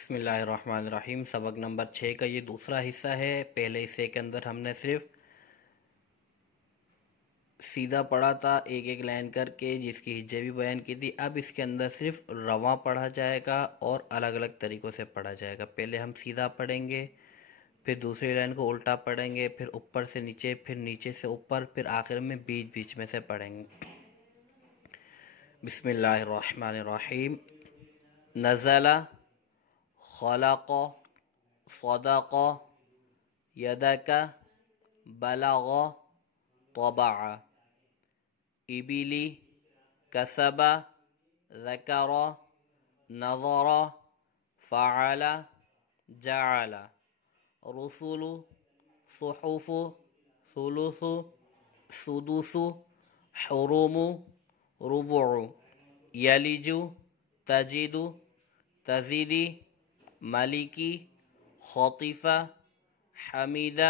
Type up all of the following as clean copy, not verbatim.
بسم اللہ الرحمن الرحیم۔ سبق نمبر 6 کا یہ دوسرا حصہ ہے۔ پہلے حصے کے اندر ہم نے صرف سیدھا پڑھا تھا ایک ایک لائن کر کے، جس کی ہجے بھی بیان کی تھی۔ اب اس کے اندر صرف رواں پڑھا جائے گا اور الگ الگ طریقوں سے پڑھا جائے گا۔ پہلے ہم سیدھا پڑھیں گے، پھر دوسری لائن کو الٹا پڑھیں گے، پھر اوپر سے نیچے، پھر نیچے سے اوپر، پھر آخر میں بیچ بیچ میں سے پڑھیں گے۔ بسم اللہ الرحمن الرحیم۔ نزل، خلق، صدق، یدک، بلغ، طبع، ابلی، کسب، ذکر، نظر، فعل، جعل، رسل، صحف، ثلث، سدس، حرم، ربع، یلج، تجد، تزیدی، ملکی، خطف، حمید،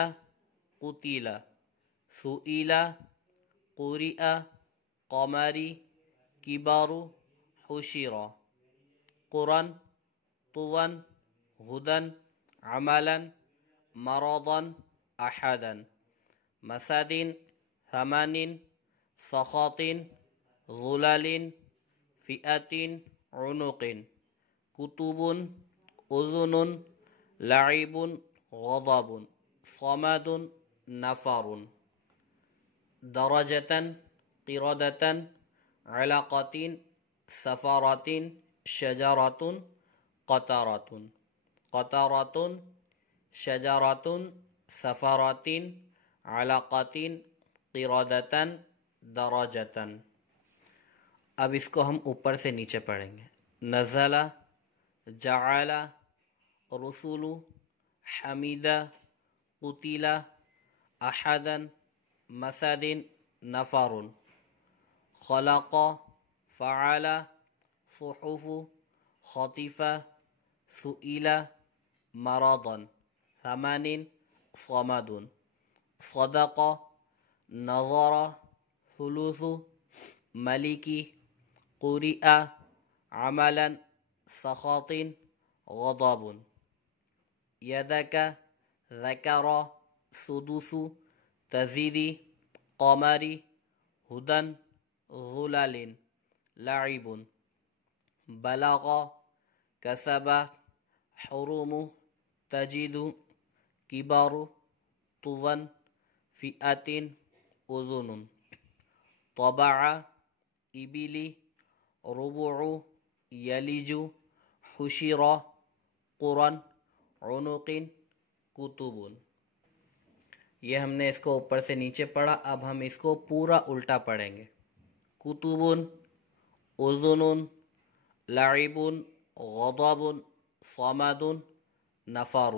قتل، سئل، قرئ، قمری، کبر، حشر، قرن، طون، ہدن، عملا، مرضا، احدا، مسد، ثمن، سخط، ظلل، فئة، عنق، کتب، اذن، لعب، غضب، صمد، نفر، درجة، قردة، علقة، سفرة، شجرة، قطرة، قطرة، شجرة، سفرة، علقة، قردة، درجة۔ اب اس کو ہم اوپر سے نیچے پڑھیں گے۔ نزل، جعل، رسول، حمید، قتل، احدا، مسد، نفر، خلق، فعل، صحف، خطف، سئل، مرضا، ثمن، صمد، صدق، نظر، ثلث، ملکی، قرئ، عملا، سخط، غضب، یدک، ذکر، سدس، تزیدی، قمری، ہدن، ظلل، لعب، بلغ، کسب، حرم، تجد، کبر، طون، فئة، اذن، طبع، ابلی، ربع، یلج، حشر، قرن، عنق، کتب۔ یہ ہم نے اس کو اوپر سے نیچے پڑھا۔ اب ہم اس کو پورا الٹا پڑھیں گے۔ کتب، اذن، لعب، غضب، صمد، نفر،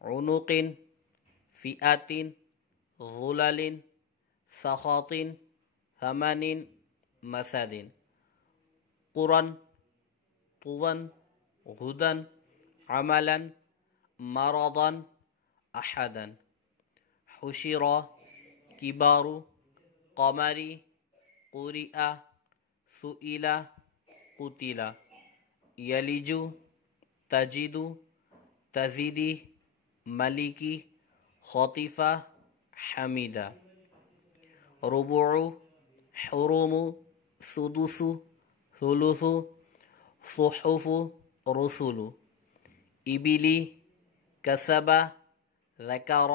عنق، فئة، ظلل، سخط، ثمن، مسد، قرن، طون، ہدن، عملا، مرضا، احدا، حشر، کبر، قمری، قرئ، سئل، قتل، یلج، تجد، تزیدی، ملکی، خطف، حمید، ربع، حرم، سدس، ثلث، صحف، رسل، ابلی، کسب، ذکر،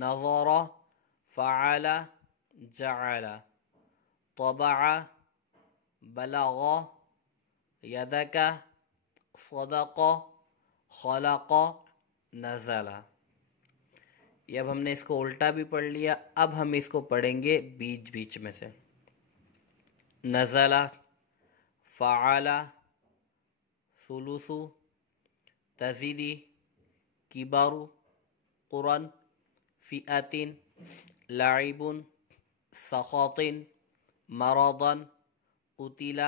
نظر، فعل، جعل، طبع، بلغ، یدک، صدق، خلق، نزل۔ یہ اب ہم نے اس کو الٹا بھی پڑھ لیا۔ اب ہم اس کو پڑھیں گے بیچ بیچ میں سے۔ نزل، فعل، ثلث، تزیدی، کبر، قرن، فئة، لعب، سخط، مرضا، قتل،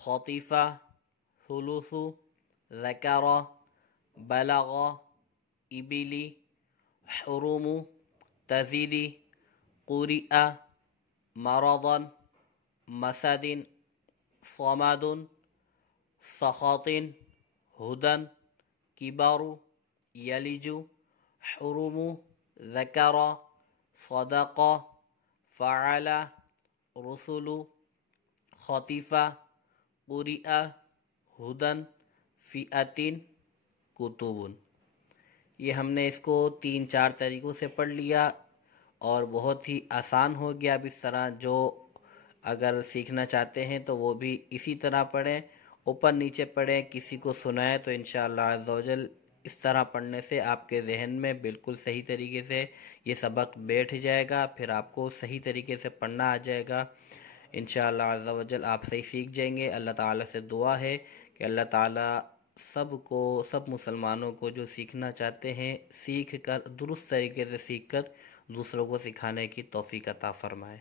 خطف، ثلث، ذکر، بلغ، ابلی، حرم، تزیدی، قرئ، مرضا، مسد، صمد، سخط، ہدن، کبارو، یلجو، حرم، ذکر، صدق، فعل، رسل، خطیفہ، قرئ، ہدن، فئتن، کتب۔ یہ ہم نے اس کو 3-4 طریقوں سے پڑھ لیا اور بہت ہی آسان ہو گیا۔ اب اس طرح جو اگر سیکھنا چاہتے ہیں تو وہ بھی اسی طرح پڑھیں، اوپر نیچے پڑھیں، کسی کو سنائیں، تو انشاءاللہ عز و جل اس طرح پڑھنے سے آپ کے ذہن میں بالکل صحیح طریقے سے یہ سبق بیٹھ جائے گا، پھر آپ کو صحیح طریقے سے پڑھنا آ جائے گا۔ انشاءاللہ عز و جل آپ صحیح سیکھ جائیں گے۔ اللہ تعالیٰ سے دعا ہے کہ اللہ تعالیٰ سب مسلمانوں کو جو سیکھنا چاہتے ہیں سیکھ کر، درست طریقے سے سیکھ کر دوسروں کو سکھانے کی توفیق عطا فرمائے۔